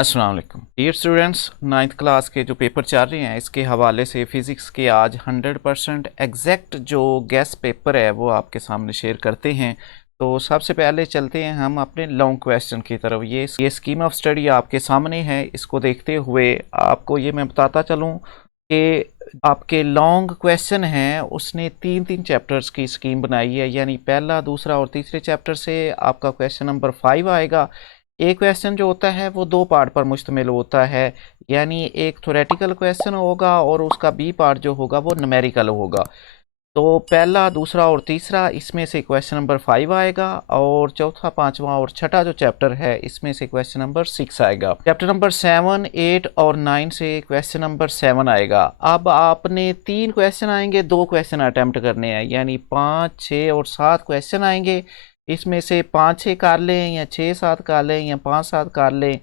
अस्सलाम वालेकुम dear students. Ninth class के जो पेपर चल रहे हैं इसके हवाले से फ़िज़िक्स के आज 100% एग्जैक्ट जो गैस पेपर है वो आपके सामने शेयर करते हैं। तो सबसे पहले चलते हैं हम अपने लॉन्ग क्वेश्चन की तरफ। ये स्कीम ऑफ स्टडी आपके सामने है। इसको देखते हुए आपको ये मैं बताता चलूँ कि आपके लॉन्ग क्वेश्चन हैं उसने तीन तीन चैप्टर्स की स्कीम बनाई है, यानी पहला, दूसरा और तीसरे चैप्टर से आपका क्वेश्चन नंबर 5 आएगा। एक क्वेश्चन जो होता है वो दो पार्ट पर मुश्तमिल होता है, यानी एक थ्योरेटिकल क्वेश्चन होगा और उसका बी पार्ट जो होगा वो न्यूमेरिकल होगा। तो पहला, दूसरा और तीसरा इसमें से क्वेश्चन नंबर 5 आएगा, और चौथा, पांचवा और छठा जो चैप्टर है इसमें से क्वेश्चन नंबर 6 आएगा। चैप्टर नंबर 7, 8 और 9 से क्वेश्चन नंबर 7 आएगा। अब आपने तीन क्वेश्चन आएंगे, दो क्वेश्चन अटेम्प्ट करने हैं, यानी 5, 6 और 7 क्वेश्चन आएंगे। इसमें से 5, 6 कर लें या 6, 7 कर लें या 5, 7 कर लें,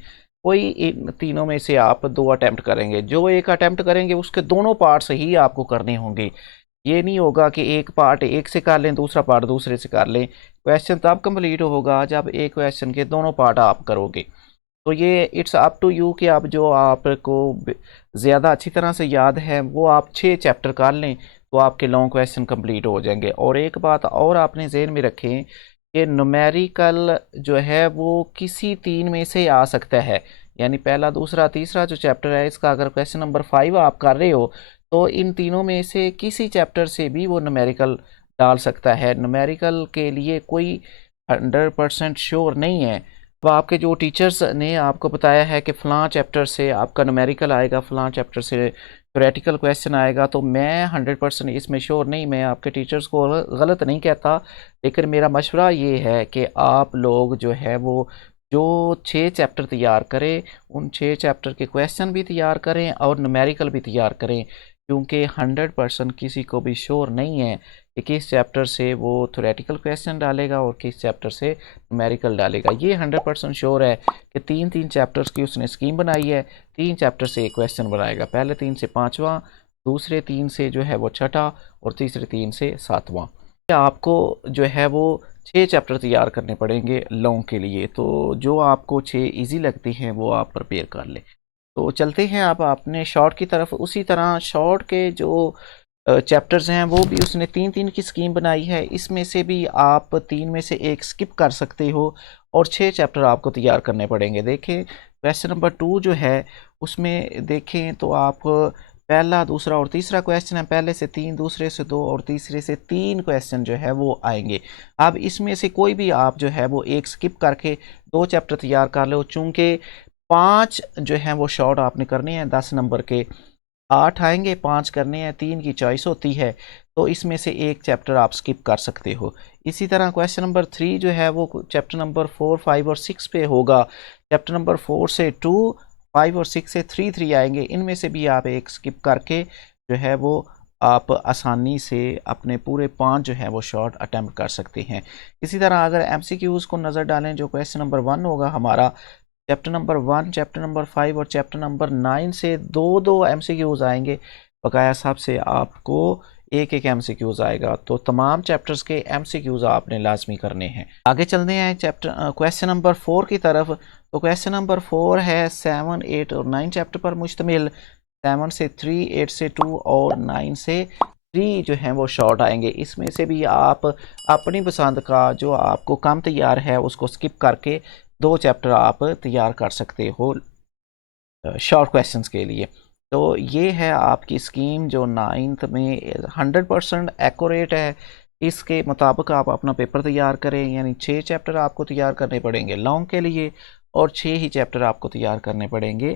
कोई इन तीनों में से आप दो अटेम्प्ट करेंगे। जो एक अटेम्प्ट करेंगे उसके दोनों पार्ट्स ही आपको करने होंगे। ये नहीं होगा कि एक पार्ट एक से कर लें, दूसरा पार्ट दूसरे से कर लें। क्वेश्चन तब कंप्लीट होगा जब एक क्वेश्चन के दोनों पार्ट आप करोगे। तो ये इट्स अप टू यू कि आप जो आपको ज़्यादा अच्छी तरह से याद है वो आप 6 चैप्टर कर लें तो आपके लॉन्ग क्वेश्चन कंप्लीट हो जाएंगे। और एक बात और आपने ज़हन में रखें कि न्यूमेरिकल जो है वो किसी तीन में से आ सकता है, यानी पहला, दूसरा, तीसरा जो चैप्टर है इसका अगर क्वेश्चन नंबर 5 आप कर रहे हो तो इन तीनों में से किसी चैप्टर से भी वो न्यूमेरिकल डाल सकता है। न्यूमेरिकल के लिए कोई 100% श्योर नहीं है। तो आपके जो टीचर्स ने आपको बताया है कि फ़लाँ चैप्टर से आपका न्यूमेरिकल आएगा, फ़लाँ चैप्टर से थ्योरेटिकल क्वेश्चन आएगा, तो मैं 100% इसमें श्योर नहीं, मैं आपके टीचर्स को गलत नहीं कहता, लेकिन मेरा मशवरा ये है कि आप लोग जो है वो जो 6 चैप्टर तैयार करें उन 6 चैप्टर के क्वेश्चन भी तैयार करें और न्यूमेरिकल भी तैयार करें, क्योंकि 100% किसी को भी श्योर नहीं है कि किस चैप्टर से वो थ्योरेटिकल क्वेश्चन डालेगा और किस चैप्टर से न्यूमेरिकल डालेगा। ये 100% श्योर है कि तीन तीन चैप्टर्स की उसने स्कीम बनाई है। 3 चैप्टर से एक क्वेश्चन बनाएगा, पहले 3 से 5वां, दूसरे 3 से जो है वो छठा और तीसरे 3 से 7वां। आपको जो है वो 6 चैप्टर तैयार करने पड़ेंगे लॉन्ग के लिए। तो जो आपको 6 इजी लगती हैं वो आप प्रिपेयर कर लें। तो चलते हैं अब अपने शॉर्ट की तरफ। उसी तरह शॉर्ट के जो चैप्टर्स हैं वो भी उसने तीन तीन की स्कीम बनाई है। इसमें से भी आप तीन में से एक स्किप कर सकते हो और 6 चैप्टर आपको तैयार करने पड़ेंगे। देखें क्वेश्चन नंबर 2 जो है उसमें देखें तो आप पहला, दूसरा और तीसरा क्वेश्चन है, पहले से 3, दूसरे से 2 और तीसरे से 3 क्वेश्चन जो है वो आएंगे। अब इसमें से कोई भी आप जो है वो एक स्किप करके 2 चैप्टर तैयार कर लो। चूँकि 5 जो है वो शॉर्ट आपने करने हैं, 10 नंबर के 8 आएंगे, 5 करने हैं, 3 की चॉइस होती है, तो इसमें से एक चैप्टर आप स्किप कर सकते हो। इसी तरह क्वेश्चन नंबर 3 जो है वो चैप्टर नंबर 4, 5 और 6 पे होगा। चैप्टर नंबर 4 से 2, 5 और 6 से 3 3 आएंगे, इनमें से भी आप एक स्किप करके जो है वो आप आसानी से अपने पूरे 5 जो है वो शॉर्ट अटैम्प्ट कर सकते हैं। इसी तरह अगर एमसीक्यूज़ को नज़र डालें, जो क्वेश्चन नंबर 1 होगा हमारा, चैप्टर नंबर 1, चैप्टर नंबर 5 और चैप्टर नंबर 9 से दो दो एमसीक्यूज़ आएंगे। बकाया साहब से आपको एक एक एमसीक्यूज़ आएगा, तो तमाम चैप्टर्स के एमसीक्यूज़ आपने लाजमी करने हैं। आगे चलते हैं चैप्टर क्वेश्चन नंबर 4 की तरफ। तो क्वेश्चन नंबर 4 है 7, 8 और 9 चैप्टर पर मुश्तमिल। 7 से 3, 8 से 2 और 9 से 3 जो हैं वो शॉर्ट आएंगे। इसमें से भी आप अपनी पसंद का जो आपको कम तैयार है उसको स्किप करके 2 चैप्टर आप तैयार कर सकते हो शॉर्ट क्वेश्चंस के लिए। तो ये है आपकी स्कीम जो 9th में 100% एक्यूरेट है। इसके मुताबिक आप अपना पेपर तैयार करें, यानी 6 चैप्टर आपको तैयार करने पड़ेंगे लॉन्ग के लिए और 6 ही चैप्टर आपको तैयार करने पड़ेंगे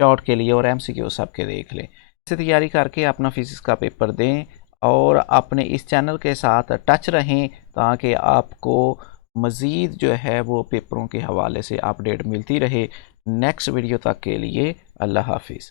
शॉर्ट के लिए, और एमसीक्यू सब के देख लें। इसे तैयारी करके अपना फिजिक्स का पेपर दें और अपने इस चैनल के साथ टच रहें ताकि आपको मज़ीद जो है वो पेपरों के हवाले से अपडेट मिलती रहे। नेक्स्ट वीडियो तक के लिए अल्लाह हाफिज़।